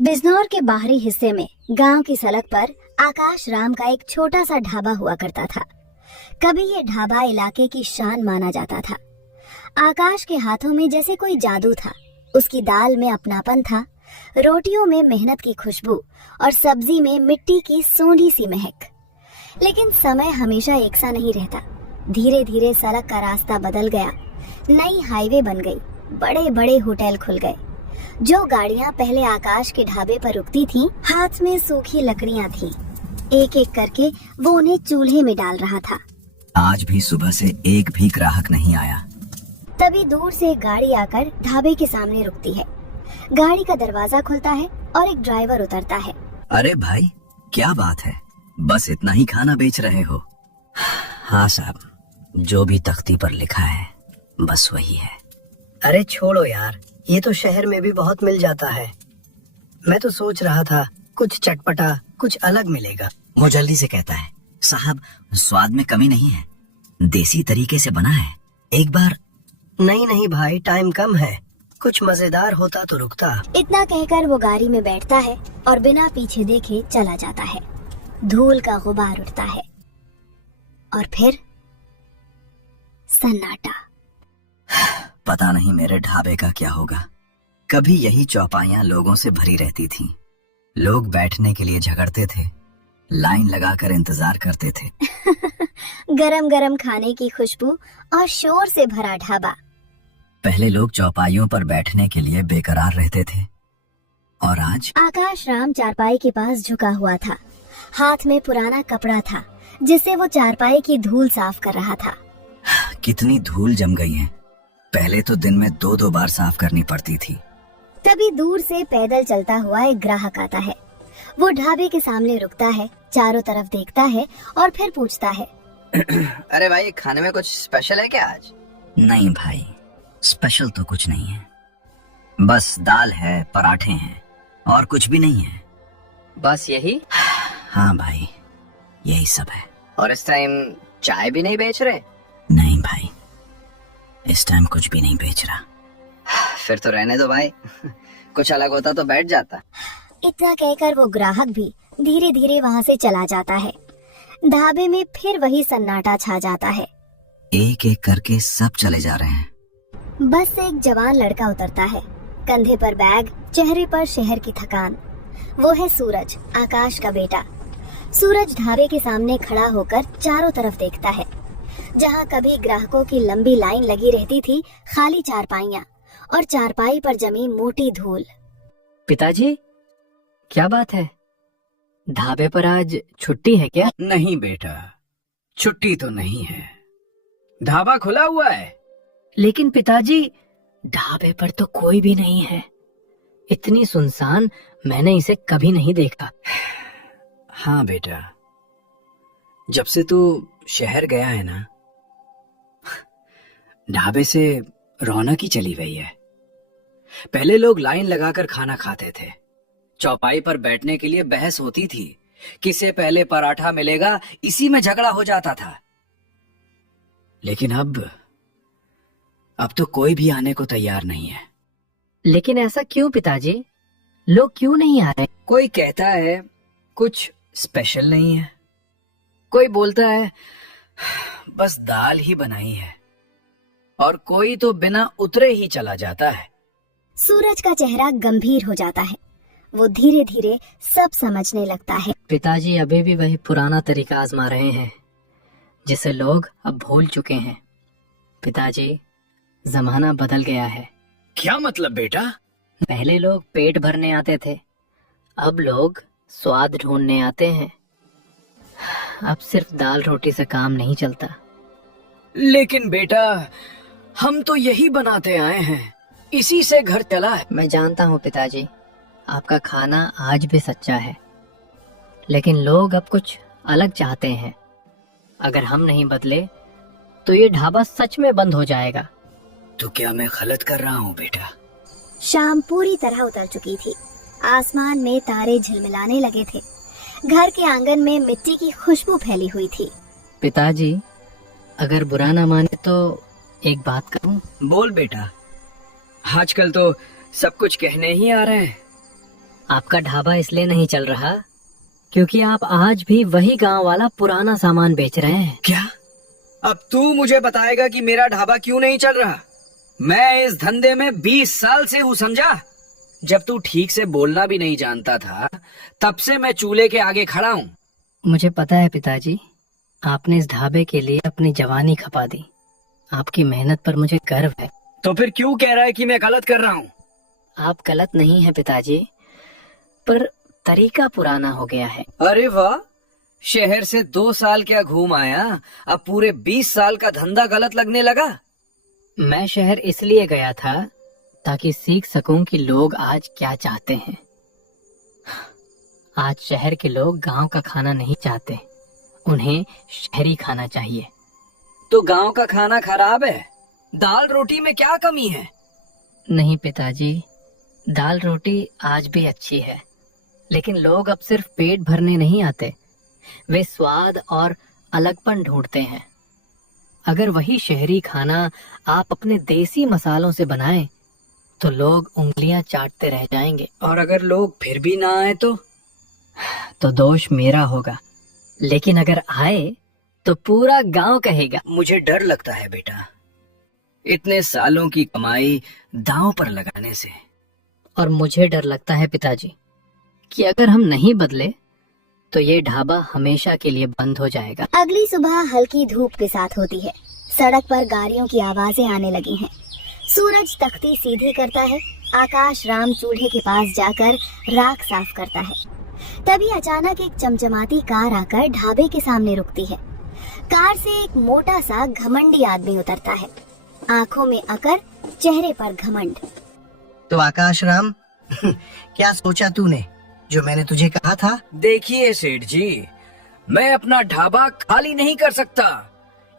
बिजनौर के बाहरी हिस्से में गांव की सड़क पर आकाश राम का एक छोटा सा ढाबा हुआ करता था। कभी ये ढाबा इलाके की शान माना जाता था। आकाश के हाथों में जैसे कोई जादू था। उसकी दाल में अपनापन था, रोटियों में मेहनत की खुशबू और सब्जी में मिट्टी की सोंधी सी महक। लेकिन समय हमेशा एक सा नहीं रहता। धीरे धीरे सड़क का रास्ता बदल गया, नई हाईवे बन गई, बड़े बड़े होटल खुल गए। जो गाड़ियां पहले आकाश के ढाबे पर रुकती थीं, हाथ में सूखी लकड़ियां थीं। एक एक करके वो उन्हें चूल्हे में डाल रहा था। आज भी सुबह से एक भी ग्राहक नहीं आया। तभी दूर से एक गाड़ी आकर ढाबे के सामने रुकती है। गाड़ी का दरवाजा खुलता है और एक ड्राइवर उतरता है। अरे भाई, क्या बात है? बस इतना ही खाना बेच रहे हो? हाँ साहब, जो भी तख्ती पर लिखा है बस वही है। अरे छोड़ो यार, ये तो शहर में भी बहुत मिल जाता है। मैं तो सोच रहा था कुछ चटपटा, कुछ अलग मिलेगा। वो जल्दी से कहता है, साहब स्वाद में कमी नहीं है, देसी तरीके से बना है। एक बार। नहीं भाई, टाइम कम है, कुछ मजेदार होता तो रुकता। इतना कहकर वो गाड़ी में बैठता है और बिना पीछे देखे चला जाता है। धूल का गुबार उठता है और फिर सन्नाटा। पता नहीं मेरे ढाबे का क्या होगा। कभी यही चौपाइयां लोगों से भरी रहती थीं। लोग बैठने के लिए झगड़ते थे, लाइन लगाकर इंतजार करते थे। गरम गरम खाने की खुशबू और शोर से भरा ढाबा। पहले लोग चौपाइयों पर बैठने के लिए बेकरार रहते थे, और आज आकाश राम चारपाई के पास झुका हुआ था। हाथ में पुराना कपड़ा था जिससे वो चारपाई की धूल साफ कर रहा था। कितनी धूल जम गई है। पहले तो दिन में 2-2 बार साफ करनी पड़ती थी। तभी दूर से पैदल चलता हुआ एक ग्राहक आता है। वो ढाबे के सामने रुकता है, चारों तरफ देखता है और फिर पूछता है, अरे भाई, खाने में कुछ स्पेशल है क्या आज? नहीं भाई, स्पेशल तो कुछ नहीं है। बस दाल है, पराठे हैं और कुछ भी नहीं है। बस यही? हाँ भाई, यही सब है। और इस टाइम चाय भी नहीं बेच रहे? नहीं भाई, इस टाइम कुछ भी नहीं बेच रहा। फिर तो रहने दो भाई, कुछ अलग होता तो बैठ जाता। इतना कहकर वो ग्राहक भी धीरे धीरे वहाँ से चला जाता है। ढाबे में फिर वही सन्नाटा छा जाता है। एक एक करके सब चले जा रहे हैं। बस से एक जवान लड़का उतरता है, कंधे पर बैग, चेहरे पर शहर की थकान। वो है सूरज, आकाश का बेटा। सूरज ढाबे के सामने खड़ा होकर चारों तरफ देखता है। जहाँ कभी ग्राहकों की लंबी लाइन लगी रहती थी, खाली चारपाइयाँ और चारपाई पर जमी मोटी धूल। पिताजी, क्या बात है? ढाबे पर आज छुट्टी है क्या? नहीं बेटा, छुट्टी तो नहीं है, ढाबा खुला हुआ है। लेकिन पिताजी, ढाबे पर तो कोई भी नहीं है। इतनी सुनसान मैंने इसे कभी नहीं देखा। हाँ बेटा, जब से तू शहर गया है ना, ढाबे से रौनक ही चली गई है। पहले लोग लाइन लगाकर खाना खाते थे, चौपाई पर बैठने के लिए बहस होती थी, किसे पहले पराठा मिलेगा, इसी में झगड़ा हो जाता था। लेकिन अब तो कोई भी आने को तैयार नहीं है। लेकिन ऐसा क्यों पिताजी? लोग क्यों नहीं आ रहे? कोई कहता है कुछ स्पेशल नहीं है, कोई बोलता है बस दाल ही बनाई है, और कोई तो बिना उतरे ही चला जाता है। सूरज का चेहरा गंभीर हो जाता है। वो धीरे धीरे सब समझने लगता है। पिताजी अभी भी वही पुराना तरीका आजमा रहे हैं जिसे लोग अब भूल चुके हैं। पिताजी, जमाना बदल गया है। क्या मतलब बेटा? पहले लोग पेट भरने आते थे, अब लोग स्वाद ढूंढने आते हैं। अब सिर्फ दाल रोटी से काम नहीं चलता। लेकिन बेटा, हम तो यही बनाते आए हैं, इसी से घर चला है। मैं जानता हूँ पिताजी, आपका खाना आज भी सच्चा है, लेकिन लोग अब कुछ अलग चाहते हैं। अगर हम नहीं बदले तो ये ढाबा सच में बंद हो जाएगा। तो क्या मैं गलत कर रहा हूँ बेटा? शाम पूरी तरह उतर चुकी थी। आसमान में तारे झिलमिलाने लगे थे। घर के आंगन में मिट्टी की खुशबू फैली हुई थी। पिताजी, अगर बुरा ना माने तो एक बात कहूँ? बोल बेटा, आजकल तो सब कुछ कहने ही आ रहे हैं। आपका ढाबा इसलिए नहीं चल रहा क्योंकि आप आज भी वही गांव वाला पुराना सामान बेच रहे हैं। क्या? अब तू मुझे बताएगा कि मेरा ढाबा क्यों नहीं चल रहा? मैं इस धंधे में 20 साल से हूँ, समझा? जब तू ठीक से बोलना भी नहीं जानता था तब से मैं चूल्हे के आगे खड़ा हूँ। मुझे पता है पिताजी, आपने इस ढाबे के लिए अपनी जवानी खपा दी। आपकी मेहनत पर मुझे गर्व है। तो फिर क्यों कह रहा है कि मैं गलत कर रहा हूँ? आप गलत नहीं हैं पिताजी, पर तरीका पुराना हो गया है। अरे वाह, शहर से 2 साल क्या घूम आया, अब पूरे 20 साल का धंधा गलत लगने लगा। मैं शहर इसलिए गया था ताकि सीख सकूं कि लोग आज क्या चाहते हैं। आज शहर के लोग गांव का खाना नहीं चाहते, उन्हें शहरी खाना चाहिए। तो गांव का खाना खराब है? दाल रोटी में क्या कमी है? नहीं पिताजी, दाल रोटी आज भी अच्छी है, लेकिन लोग अब सिर्फ पेट भरने नहीं आते, वे स्वाद और अलगपन ढूंढते हैं। अगर वही शहरी खाना आप अपने देसी मसालों से बनाएं, तो लोग उंगलियां चाटते रह जाएंगे। और अगर लोग फिर भी ना आए तो दोष मेरा होगा, लेकिन अगर आए तो पूरा गांव कहेगा। मुझे डर लगता है बेटा, इतने सालों की कमाई दांव पर लगाने से। और मुझे डर लगता है पिताजी कि अगर हम नहीं बदले तो ये ढाबा हमेशा के लिए बंद हो जाएगा। अगली सुबह हल्की धूप के साथ होती है। सड़क पर गाड़ियों की आवाजें आने लगी हैं। सूरज तख्ती सीधी करता है। आकाश राम चूल्हे के पास जाकर राख साफ करता है। तभी अचानक एक चमचमाती कार आकर ढाबे के सामने रुकती है। कार से एक मोटा सा घमंडी आदमी उतरता है, आंखों में अकड़, चेहरे पर घमंड। तो आकाश राम, क्या सोचा तूने जो मैंने तुझे कहा था? देखिए सेठ जी, मैं अपना ढाबा खाली नहीं कर सकता।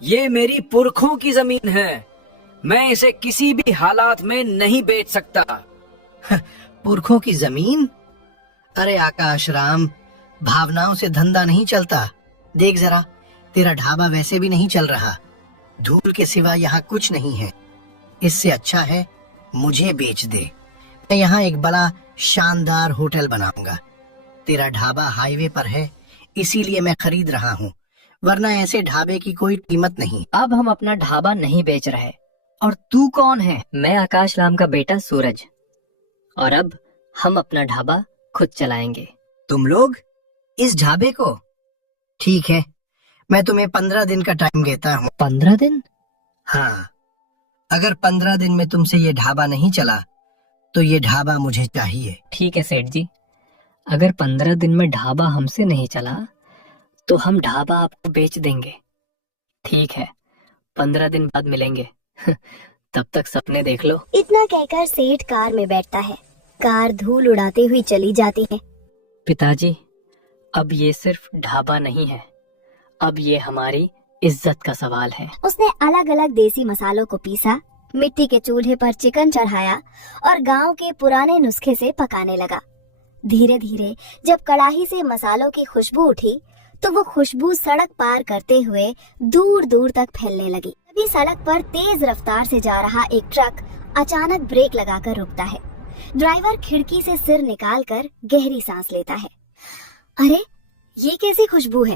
ये मेरी पुरखों की जमीन है, मैं इसे किसी भी हालात में नहीं बेच सकता। पुरखों की जमीन? अरे आकाश राम, भावनाओं से धंधा नहीं चलता। देख जरा, तेरा ढाबा वैसे भी नहीं चल रहा, धूल के सिवा यहाँ कुछ नहीं है। इससे अच्छा है मुझे बेच दे, मैं यहाँ एक बड़ा शानदार होटल बनाऊंगा। तेरा ढाबा हाईवे पर है, इसीलिए मैं खरीद रहा हूँ, वरना ऐसे ढाबे की कोई कीमत नहीं। अब हम अपना ढाबा नहीं बेच रहे। और तू कौन है? मैं आकाश राम का बेटा सूरज, और अब हम अपना ढाबा खुद चलाएंगे। तुम लोग इस ढाबे को? ठीक है, मैं तुम्हें 15 दिन का टाइम देता हूँ। 15 दिन? हाँ, अगर 15 दिन में तुमसे ये ढाबा नहीं चला तो ये ढाबा मुझे चाहिए। ठीक है सेठ जी, अगर 15 दिन में ढाबा हमसे नहीं चला तो हम ढाबा आपको बेच देंगे। ठीक है, 15 दिन बाद मिलेंगे। तब तक सपने देख लो। इतना कहकर सेठ कार में बैठता है। कार धूल उड़ाते हुई चली जाती है। पिताजी, अब ये सिर्फ ढाबा नहीं है, अब ये हमारी इज्जत का सवाल है। उसने अलग अलग देसी मसालों को पीसा, मिट्टी के चूल्हे पर चिकन चढ़ाया और गांव के पुराने नुस्खे से पकाने लगा। धीरे धीरे जब कड़ाही से मसालों की खुशबू उठी तो वो खुशबू सड़क पार करते हुए दूर दूर तक फैलने लगी। तभी सड़क पर तेज रफ्तार से जा रहा एक ट्रक अचानक ब्रेक लगाकर रुकता है। ड्राइवर खिड़की से सिर निकालकर गहरी सांस लेता है। अरे, ये कैसी खुशबू है?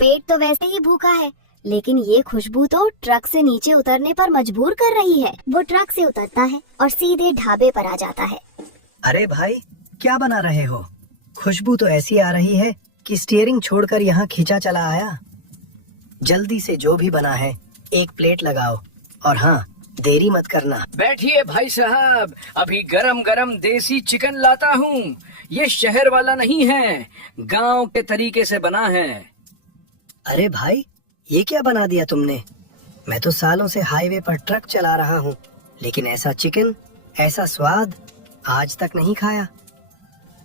पेट तो वैसे ही भूखा है, लेकिन ये खुशबू तो ट्रक से नीचे उतरने पर मजबूर कर रही है। वो ट्रक से उतरता है और सीधे ढाबे पर आ जाता है। अरे भाई, क्या बना रहे हो? खुशबू तो ऐसी आ रही है कि स्टीयरिंग छोड़कर यहाँ खींचा चला आया। जल्दी से जो भी बना है एक प्लेट लगाओ, और हाँ, देरी मत करना। बैठिए भाई साहब, अभी गरम गरम देसी चिकन लाता हूँ। ये शहर वाला नहीं है, गांव के तरीके से बना है। अरे भाई, ये क्या बना दिया तुमने? मैं तो सालों से हाईवे पर ट्रक चला रहा हूँ, लेकिन ऐसा चिकन, ऐसा स्वाद आज तक नहीं खाया।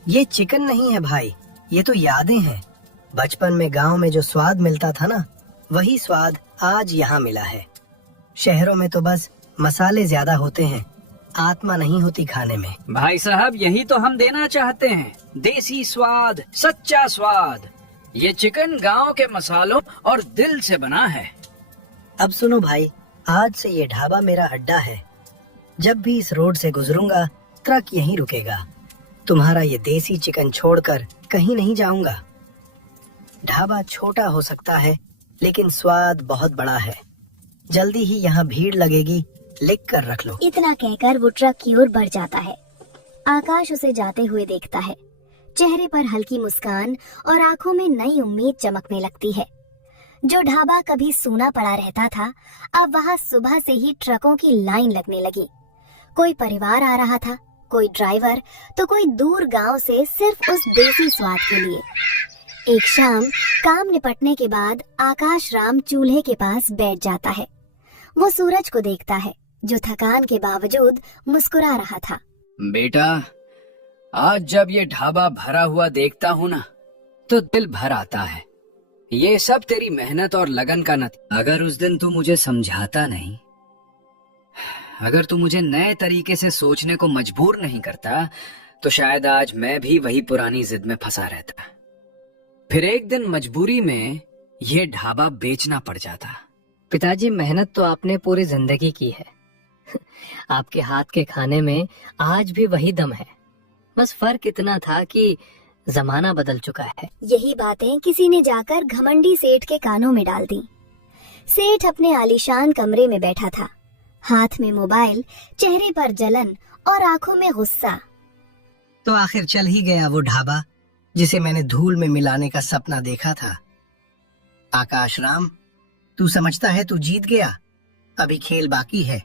ये चिकन नहीं है भाई, ये तो यादें हैं। बचपन में गांव में जो स्वाद मिलता था ना, वही स्वाद आज यहाँ मिला है। शहरों में तो बस मसाले ज्यादा होते हैं, आत्मा नहीं होती खाने में। भाई साहब, यही तो हम देना चाहते हैं, देसी स्वाद, सच्चा स्वाद। ये चिकन गांव के मसालों और दिल से बना है। अब सुनो भाई, आज से ये ढाबा मेरा अड्डा है। जब भी इस रोड से गुजरूंगा ट्रक यहीं रुकेगा। तुम्हारा ये देसी चिकन छोड़कर कहीं नहीं जाऊंगा। ढाबा छोटा हो सकता है लेकिन स्वाद बहुत बड़ा है। जल्दी ही यहाँ भीड़ लगेगी, लिख कर रख लो। इतना कहकर वो ट्रक की ओर बढ़ जाता है। आकाश उसे जाते हुए देखता है। चेहरे पर हल्की मुस्कान और आंखों में नई उम्मीद चमकने लगती है। जो ढाबा कभी सूना पड़ा रहता था, अब वहाँ सुबह से ही ट्रकों की लाइन लगने लगी। कोई परिवार आ रहा था, कोई ड्राइवर, तो कोई दूर गांव से सिर्फ उस देसी स्वाद के लिए। एक शाम काम निपटने के बाद आकाश राम चूल्हे के पास बैठ जाता है। वो सूरज को देखता है जो थकान के बावजूद मुस्कुरा रहा था। बेटा, आज जब ये ढाबा भरा हुआ देखता हूँ ना, तो दिल भर आता है। ये सब तेरी मेहनत और लगन का नतीजा। अगर उस दिन तू मुझे समझाता नहीं, अगर तू मुझे नए तरीके से सोचने को मजबूर नहीं करता, तो शायद आज मैं भी वही पुरानी जिद में फंसा रहता। फिर एक दिन मजबूरी में ये ढाबा बेचना पड़ जाता। पिताजी, मेहनत तो आपने पूरी जिंदगी की है। आपके हाथ के खाने में आज भी वही दम है। बस फर्क इतना था कि जमाना बदल चुका है। यही बातें किसी ने जाकर घमंडी सेठ के कानों में डाल दी। सेठ अपने आलीशान कमरे में बैठा था, हाथ में मोबाइल, चेहरे पर जलन और आंखों में गुस्सा। तो आखिर चल ही गया वो ढाबा जिसे मैंने धूल में मिलाने का सपना देखा था। आकाश राम, तू समझता है तू जीत गया? अभी खेल बाकी है।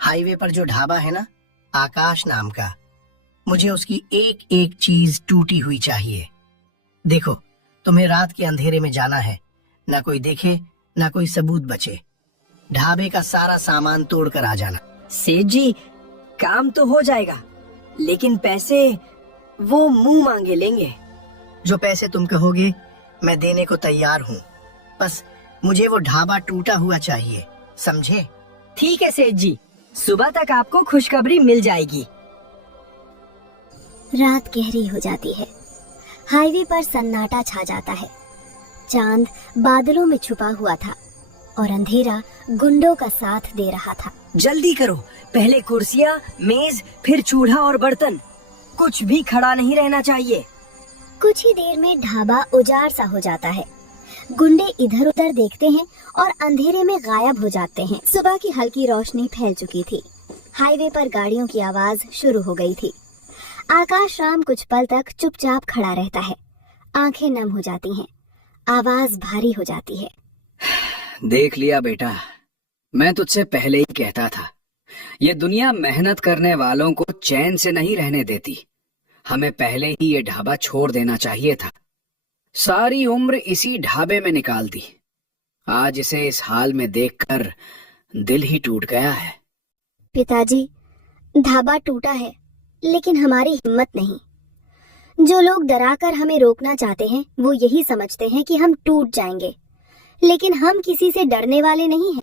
हाईवे पर जो ढाबा है ना, आकाश नाम का, मुझे उसकी एक एक चीज टूटी हुई चाहिए। देखो, तुम्हें रात के अंधेरे में जाना है, ना कोई देखे ना कोई सबूत बचे। ढाबे का सारा सामान तोड़ कर आ जाना। सेठ जी, काम तो हो जाएगा, लेकिन पैसे वो मुंह मांगे लेंगे। जो पैसे तुम कहोगे मैं देने को तैयार हूँ, बस मुझे वो ढाबा टूटा हुआ चाहिए, समझे? ठीक है सेठ जी, सुबह तक आपको खुशखबरी मिल जाएगी। रात गहरी हो जाती है। हाईवे पर सन्नाटा छा जाता है। चांद बादलों में छुपा हुआ था और अंधेरा गुंडों का साथ दे रहा था। जल्दी करो, पहले कुर्सियाँ, मेज, फिर चूल्हा और बर्तन। कुछ भी खड़ा नहीं रहना चाहिए। कुछ ही देर में ढाबा उजाड़ सा हो जाता है। गुंडे इधर उधर देखते हैं और अंधेरे में गायब हो जाते हैं। सुबह की हल्की रोशनी फैल चुकी थी। हाईवे पर गाड़ियों की आवाज शुरू हो गई थी। आकाश राम कुछ पल तक चुपचाप खड़ा रहता है। आंखें नम हो जाती हैं, आवाज भारी हो जाती है। देख लिया बेटा, मैं तुझसे पहले ही कहता था, ये दुनिया मेहनत करने वालों को चैन से नहीं रहने देती। हमें पहले ही ये ढाबा छोड़ देना चाहिए था। सारी उम्र इसी ढाबे में निकाल दी। आज इसे इस हाल में देखकर दिल ही टूट गया है। पिताजी, ढाबा टूटा है, लेकिन हमारी हिम्मत नहीं। जो लोग डराकर हमें रोकना चाहते हैं, वो यही समझते हैं कि हम टूट जाएंगे, लेकिन हम किसी से डरने वाले नहीं हैं।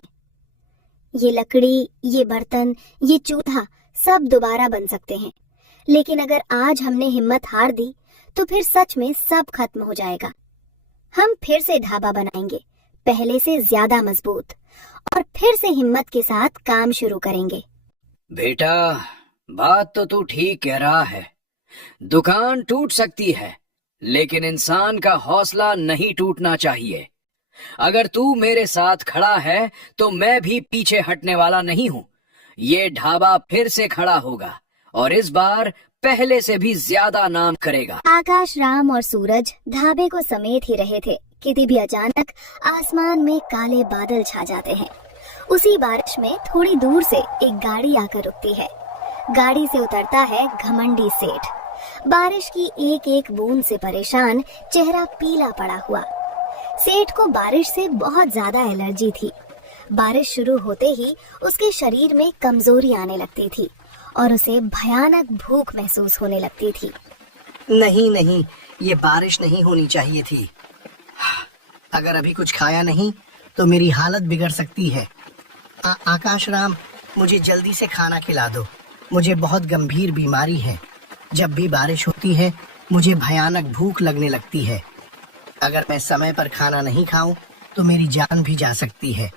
ये लकड़ी, ये बर्तन, ये चूल्हा सब दोबारा बन सकते हैं, लेकिन अगर आज हमने हिम्मत हार दी तो फिर सच में सब खत्म हो जाएगा। हम फिर से ढाबा बनाएंगे, पहले से ज्यादा मजबूत, और फिर से हिम्मत के साथ काम शुरू करेंगे। बेटा, बात तो तू ठीक कह रहा है। दुकान टूट सकती है, लेकिन इंसान का हौसला नहीं टूटना चाहिए। अगर तू मेरे साथ खड़ा है तो मैं भी पीछे हटने वाला नहीं हूँ। ये ढाबा फिर से खड़ा होगा और इस बार पहले से भी ज्यादा नाम करेगा। आकाश राम और सूरज ढाबे को समेत ही रहे थे कि तभी अचानक आसमान में काले बादल छा जाते हैं। उसी बारिश में थोड़ी दूर से एक गाड़ी आकर रुकती है। गाड़ी से उतरता है घमंडी सेठ। बारिश की एक एक बूंद से परेशान, चेहरा पीला पड़ा हुआ। सेठ को बारिश से बहुत ज्यादा एलर्जी थी। बारिश शुरू होते ही उसके शरीर में कमजोरी आने लगती थी और उसे भयानक भूख महसूस होने लगती थी। नहीं नहीं, ये बारिश नहीं होनी चाहिए थी। अगर अभी कुछ खाया नहीं तो मेरी हालत बिगड़ सकती है। आकाश राम, मुझे जल्दी से खाना खिला दो। मुझे बहुत गंभीर बीमारी है। जब भी बारिश होती है मुझे भयानक भूख लगने लगती है। अगर मैं समय पर खाना नहीं खाऊं तो मेरी जान भी जा सकती है।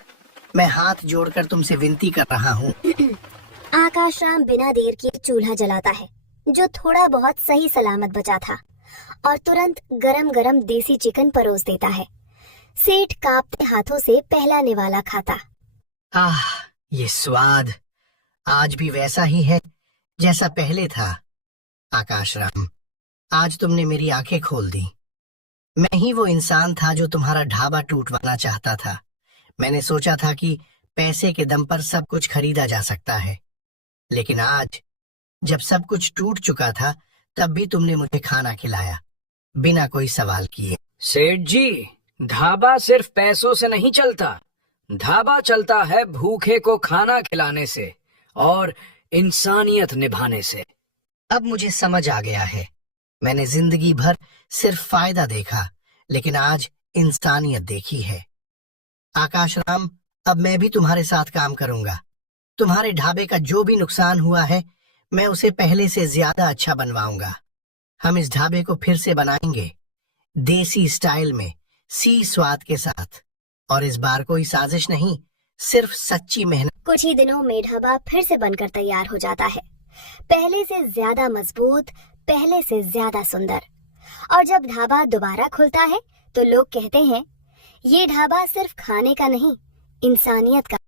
मैं हाथ जोड़कर तुमसे विनती कर रहा हूँ। आकाश राम बिना देर किए चूल्हा जलाता है जो थोड़ा बहुत सही सलामत बचा था और तुरंत गरम गरम देसी चिकन परोस देता है। सेठ कांपते हाथों से पहला निवाला खाता। आह, ये स्वाद आज भी वैसा ही है जैसा पहले था। आकाश राम, आज तुमने मेरी आंखें खोल दी। मैं ही वो इंसान था जो तुम्हारा ढाबा टूटवाना चाहता था। मैंने सोचा था कि पैसे के दम पर सब कुछ खरीदा जा सकता है, लेकिन आज जब सब कुछ टूट चुका था तब भी तुमने मुझे खाना खिलाया बिना कोई सवाल किए। सेठ जी, ढाबा सिर्फ पैसों से नहीं चलता। ढाबा चलता है भूखे को खाना खिलाने से और इंसानियत निभाने से। अब मुझे समझ आ गया है। मैंने जिंदगी भर सिर्फ फायदा देखा, लेकिन आज इंसानियत देखी है। आकाश राम, अब मैं भी तुम्हारे साथ काम करूंगा। तुम्हारे ढाबे का जो भी नुकसान हुआ है, मैं उसे पहले से ज्यादा अच्छा बनवाऊंगा। हम इस ढाबे को फिर से बनाएंगे, देसी स्टाइल में, सी स्वाद के साथ। और इस बार कोई साजिश नहीं, सिर्फ सच्ची मेहनत। कुछ ही दिनों में ढाबा फिर से बनकर तैयार हो जाता है, पहले से ज्यादा मजबूत, पहले से ज्यादा सुंदर। और जब ढाबा दोबारा खुलता है तो लोग कहते हैं, ये ढाबा सिर्फ खाने का नहीं, इंसानियत का